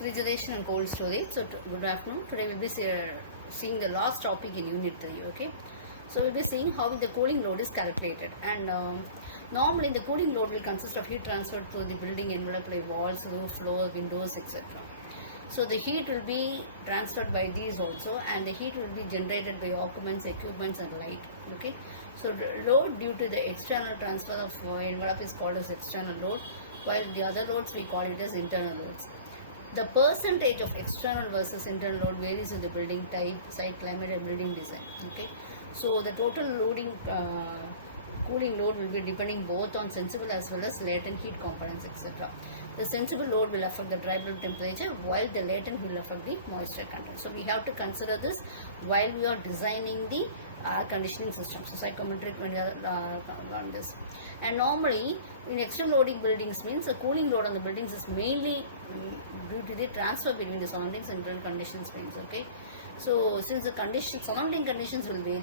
refrigeration and cold storage. So good afternoon. Today we'll be seeing the last topic in unit 3. Okay, so we'll be seeing how the cooling load is calculated, and normally the cooling load will consist of heat transferred through the building envelope like walls, roof, floor, windows, etc. So the heat will be transferred by these also, and the heat will be generated by occupants, equipments and light. Okay, so the load due to the external transfer of envelope is called as external load, while the other loads we call it as internal loads. The percentage of external versus internal load varies with the building type, site climate and building design. Okay, so the total loading cooling load will be depending both on sensible as well as latent heat components, etc. The sensible load will affect the dry bulb temperature, while the latent will affect the moisture content. So we have to consider this while we are designing the air conditioning system. So psychometric when we are on this. And normally in external loading buildings means the cooling load on the buildings is mainly due to the transfer between the surroundings and internal conditions means. Okay, so since the surrounding conditions will vary,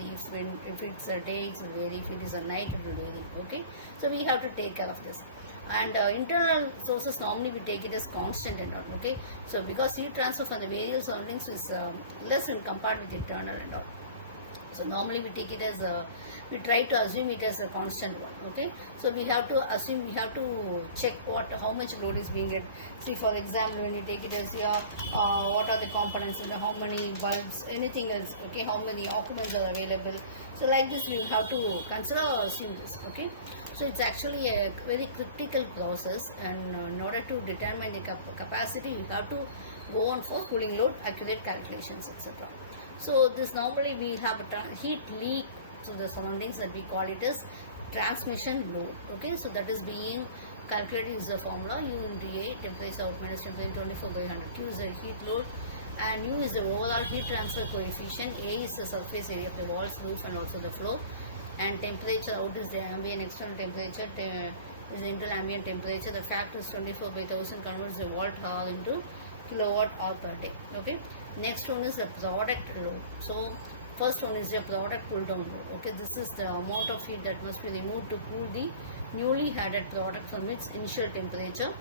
if it's a day it will vary, if it is a night it will vary. Okay, so we have to take care of this. And internal sources normally we take it as constant and all. Okay, so because heat transfer from the various surroundings is less when compared with internal and all. So normally we take it as we try to assume it as a constant one. Okay, so we have to assume, we have to check how much load is being get. See, for example, when you take it as what are the components, how many bulbs, anything else. Okay, how many occupants are available. So like this we have to consider or assume this. Okay, so it's actually a very critical process, and in order to determine the capacity we have to go on for cooling load accurate calculations, etc. So this normally we have a heat leak to the surroundings, that we call it as transmission load. Okay, so that is being calculated is the formula U into A, temperature out minus temperature 24 by 100. Q is the heat load and U is the overall heat transfer coefficient. A is the surface area of the walls, roof and also the floor, and temperature out is the ambient external temperature, is the internal ambient temperature. The factor is 24 by 1000 converts the watt hour into kilowatt hour per day. Okay, next one is the product load. So first one is the product pull down load. Okay, this is the amount of heat that must be removed to cool the newly added product from its initial temperature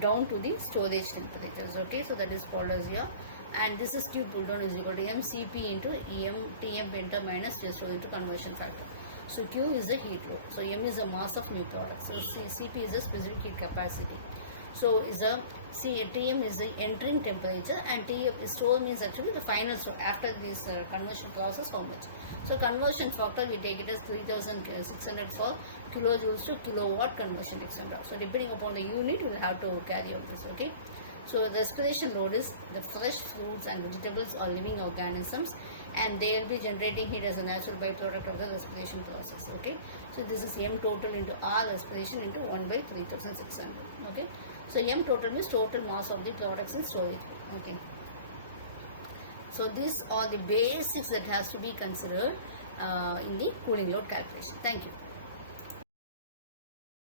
down to the storage temperatures. Okay, so that is called as here, and this is Q pull down is equal to mCp into EM Tm penta minus just into conversion factor. So Q is the heat load, so M is the mass of new product, so Cp is the specific heat capacity. So is the Tm is the entering temperature, and Tf is store means actually the final store after this conversion process how much. So conversion factor we take it as 3600 for kilojoules to kilowatt conversion, etc. So depending upon the unit we will have to carry out this. Okay, so the respiration load is the fresh fruits and vegetables or living organisms, and they will be generating heat as a natural byproduct of the respiration process. Okay, so this is M total into R respiration into 1 by 3600. Okay, so M total means total mass of the products in storage. Okay, so these are the basics that has to be considered in the cooling load calculation. Thank you.